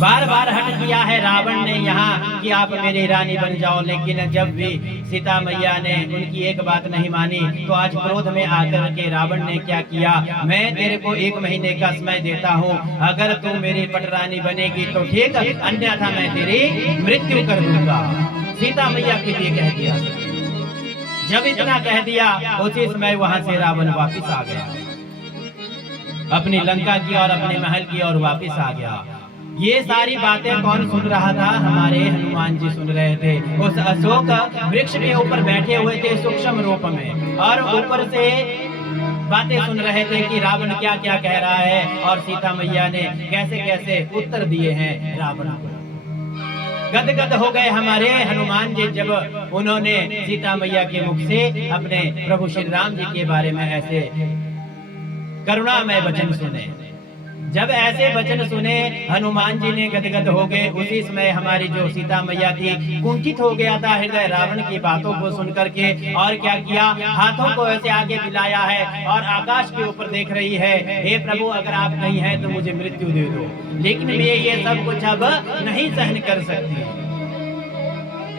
बार बार हट किया है रावण ने यहाँ कि आप मेरी रानी बन जाओ, लेकिन जब भी सीता मैया ने उनकी एक बात नहीं मानी तो आज क्रोध में आकर के रावण ने क्या किया, मैं तेरे को 1 महीने का समय देता हूँ, अगर तू मेरी पटरानी बनेगी तो ठीक, अन्यथा मैं तेरी मृत्यु कर दूंगा। सीता मैया के लिए कह दिया। जब इतना कह दिया उसी समय वहां से रावण वापिस आ गया, अपनी लंका की और अपने महल की ओर वापिस आ गया। ये सारी बातें कौन सुन रहा था? हमारे हनुमान जी सुन रहे थे। उस अशोक वृक्ष के ऊपर बैठे हुए थे सूक्ष्म रूप में, और ऊपर से बातें सुन रहे थे कि रावण क्या क्या कह रहा है और सीता मैया ने कैसे कैसे उत्तर दिए हैं रावण को। गदगद हो गए हमारे हनुमान जी जब उन्होंने सीता मैया के मुख से अपने प्रभु श्री राम जी के बारे में ऐसे करुणामय वचन सुने। जब ऐसे वचन सुने हनुमान जी ने गदगद हो गए। उसी समय हमारी जो सीता मैया थी कुंठित हो गया था हृदय रावण की बातों को सुनकर के, और क्या किया, हाथों को ऐसे आगे मिलाया है और आकाश के ऊपर देख रही है, हे प्रभु अगर आप नहीं है तो मुझे मृत्यु दे दो, लेकिन मैं ये सब कुछ अब नहीं सहन कर सकती,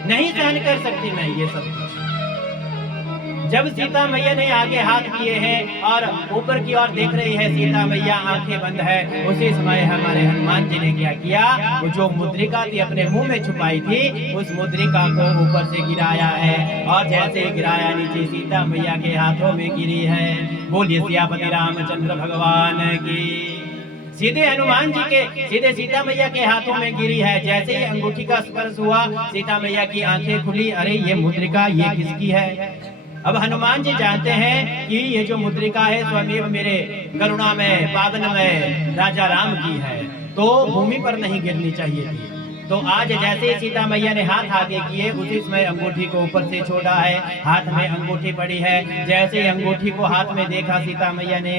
नहीं सहन कर सकती मैं ये सब कुछ। जब सीता मैया ने आगे हाथ किए हैं और ऊपर की ओर देख रही है सीता मैया, आंखें बंद है, उसी समय हमारे हनुमान जी ने क्या किया, वो जो मुद्रिका थी अपने मुंह में छुपाई थी उस मुद्रिका को ऊपर से गिराया है, और जैसे गिराया नीचे सीता मैया के हाथों में गिरी है। बोलिए सियापति रामचंद्र भगवान की। सीधे हनुमान जी के सीधे सीता मैया के हाथों में गिरी है। जैसे ही अंगूठी का स्पर्श हुआ सीता मैया की आंखें खुली, अरे ये मुद्रिका ये किसकी है? अब हनुमान जी जानते हैं कि ये जो मुद्रिका है स्वयं मेरे करुणामय पावनमय राजा राम की है, तो भूमि पर नहीं गिरनी चाहिए थी। तो आज जैसे सीता मैया ने हाथ आगे किए उसी समय अंगूठी को ऊपर से छोड़ा है, हाथ में अंगूठी पड़ी है। जैसे अंगूठी को हाथ में देखा सीता मैया ने,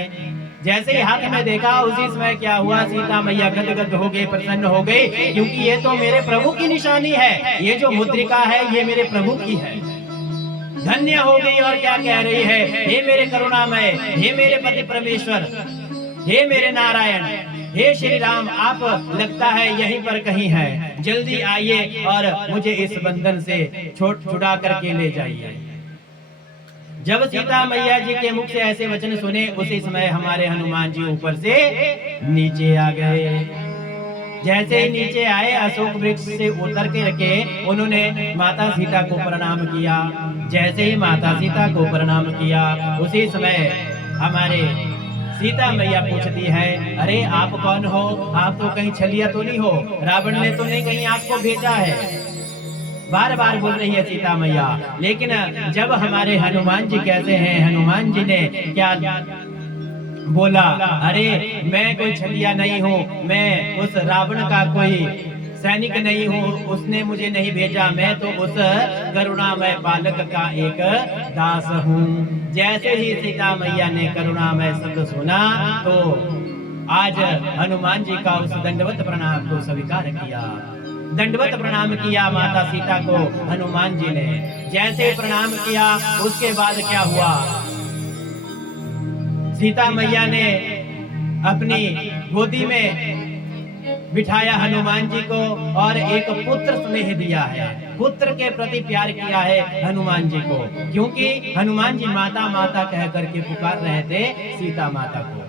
जैसे ही हाथ में देखा उसी समय क्या हुआ, सीता मैया गदगद हो गई, प्रसन्न हो गई, क्योंकि ये तो मेरे प्रभु की निशानी है, ये जो मुद्रिका है ये मेरे प्रभु की है। धन्य हो गई और क्या कह रही है, हे मेरे करुणामय, हे मेरे पति परमेश्वर, हे मेरे नारायण, हे श्री राम, आप लगता है यहीं पर कहीं है, जल्दी आइए और मुझे इस बंधन से छुड़ा करके ले जाइए। जब सीता मैया जी के मुख से ऐसे वचन सुने उसी समय हमारे हनुमान जी ऊपर से नीचे आ गए। जैसे ही नीचे आए अशोक वृक्ष से उतर के रखे उन्होंने माता सीता को प्रणाम किया। जैसे ही माता सीता को प्रणाम किया उसी समय हमारे सीता मैया पूछती है, अरे आप कौन हो? आप तो कहीं छलिया तो नहीं हो? रावण ने तो नहीं कहीं आपको भेजा है? बार बार बोल रही है सीता मैया। लेकिन जब हमारे हनुमान जी कैसे हैं, हनुमान जी ने क्या बोला, अरे मैं कोई छलिया नहीं हूँ, मैं उस रावण का कोई सैनिक नहीं हूँ, उसने मुझे नहीं भेजा, मैं तो उस करुणामय बालक का एक दास हूँ। जैसे ही सीता मैया ने करुणामय शब्द सुना तो आज हनुमान जी का उस दंडवत प्रणाम को स्वीकार किया। दंडवत प्रणाम किया माता सीता को हनुमान जी ने। जैसे प्रणाम किया उसके बाद क्या हुआ, सीता मैया ने अपनी गोदी में बिठाया हनुमान जी को और एक पुत्र स्नेह दिया है, पुत्र के प्रति प्यार किया है हनुमान जी को, क्योंकि हनुमान जी माता माता कह करके पुकार रहे थे सीता माता को।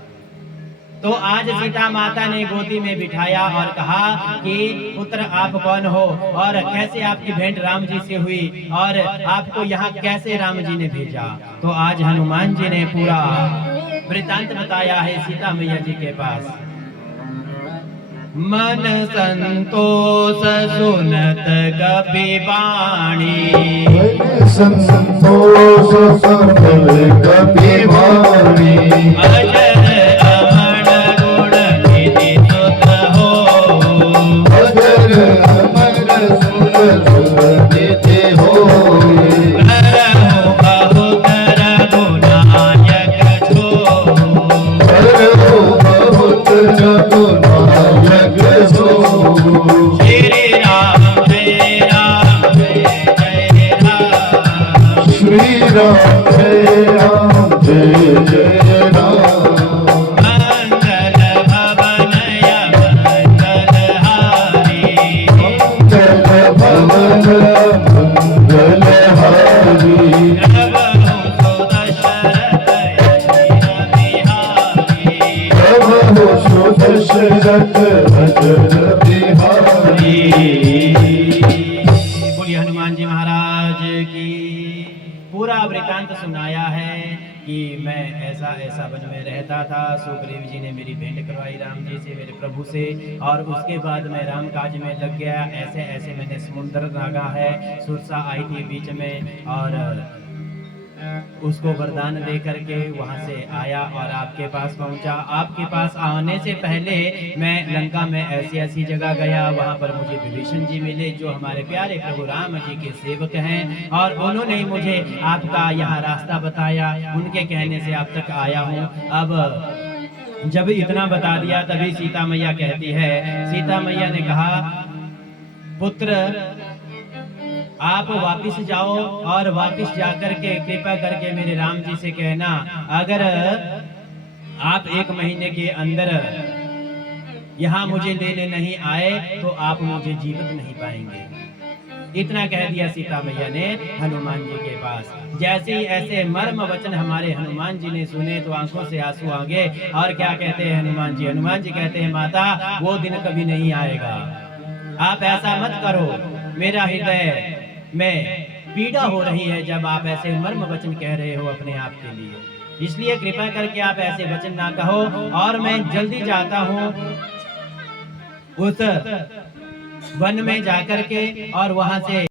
तो आज सीता माता ने गोदी में बिठाया और कहा कि पुत्र आप कौन हो और कैसे आपकी भेंट राम जी से हुई और आपको यहाँ कैसे राम जी ने भेजा। तो आज हनुमान जी ने पूरा वृतांत बताया है सीता मैया जी के पास। मन संतोष सुनत कपि वाणी, संतोष सुनत कपि वाणी, अजर अमर गुण निधि सुत हो, अजर अमर गुण निधि हो, करहु बहुत रघुनायक छो, करहु बहुत रघुनायक छो, श्री राम जय राम जय राम, श्री राम जय राम जय जय राम, मंगल भवन मंगल हारी, दशरथ भजन बिहारी। बोलिए हनुमान जी महाराज की। पूरा वृतांत सुनाया है कि मैं ऐसा ऐसा वन में रहता था, सुग्रीव जी ने मेरी भेंट करवाई राम जी से, मेरे प्रभु से, और उसके बाद मैं राम काज में लग गया। ऐसे ऐसे मैंने समुद्र नागा है, सुरसा आई थी बीच में, और उसको वरदान दे करके वहां से आया और आपके पास पहुंचा। आपके पास आने से पहले मैं लंका में ऐसी ऐसी जगह गया, वहां पर मुझे विभीषण जी मिले जो हमारे प्यारे प्रभु राम जी के सेवक हैं, और उन्होंने ही मुझे आपका यहाँ रास्ता बताया, उनके कहने से आप तक आया हूँ। अब जब इतना बता दिया तभी सीता मैया कहती है, सीता मैया ने कहा, पुत्र आप वापिस जाओ और वापिस जाकर के कृपा करके मेरे राम जी से कहना, अगर आप 1 महीने के अंदर यहाँ मुझे लेने नहीं आए तो आप मुझे जीवित नहीं पाएंगे। इतना कह दिया सीता मैया ने हनुमान जी के पास। जैसे ही ऐसे मर्म वचन हमारे हनुमान जी ने सुने तो आंखों से आंसू आ गए। और क्या कहते हैं हनुमान जी? हनुमान जी कहते हैं, माता वो दिन कभी नहीं आएगा, आप ऐसा मत करो, मेरा हृदय में पीड़ा हो रही है जब आप ऐसे मर्म वचन कह रहे हो अपने आप के लिए, इसलिए कृपा करके आप ऐसे वचन ना कहो। और मैं जल्दी जाता हूँ उस वन में जाकर के और वहां से